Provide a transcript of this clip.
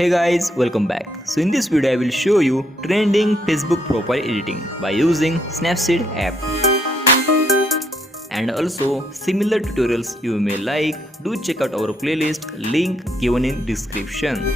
Hey guys, welcome back. So in this video I will show you trending Facebook profile editing by using Snapseed app. And also similar tutorials you may like, do check out our playlist, link given in description.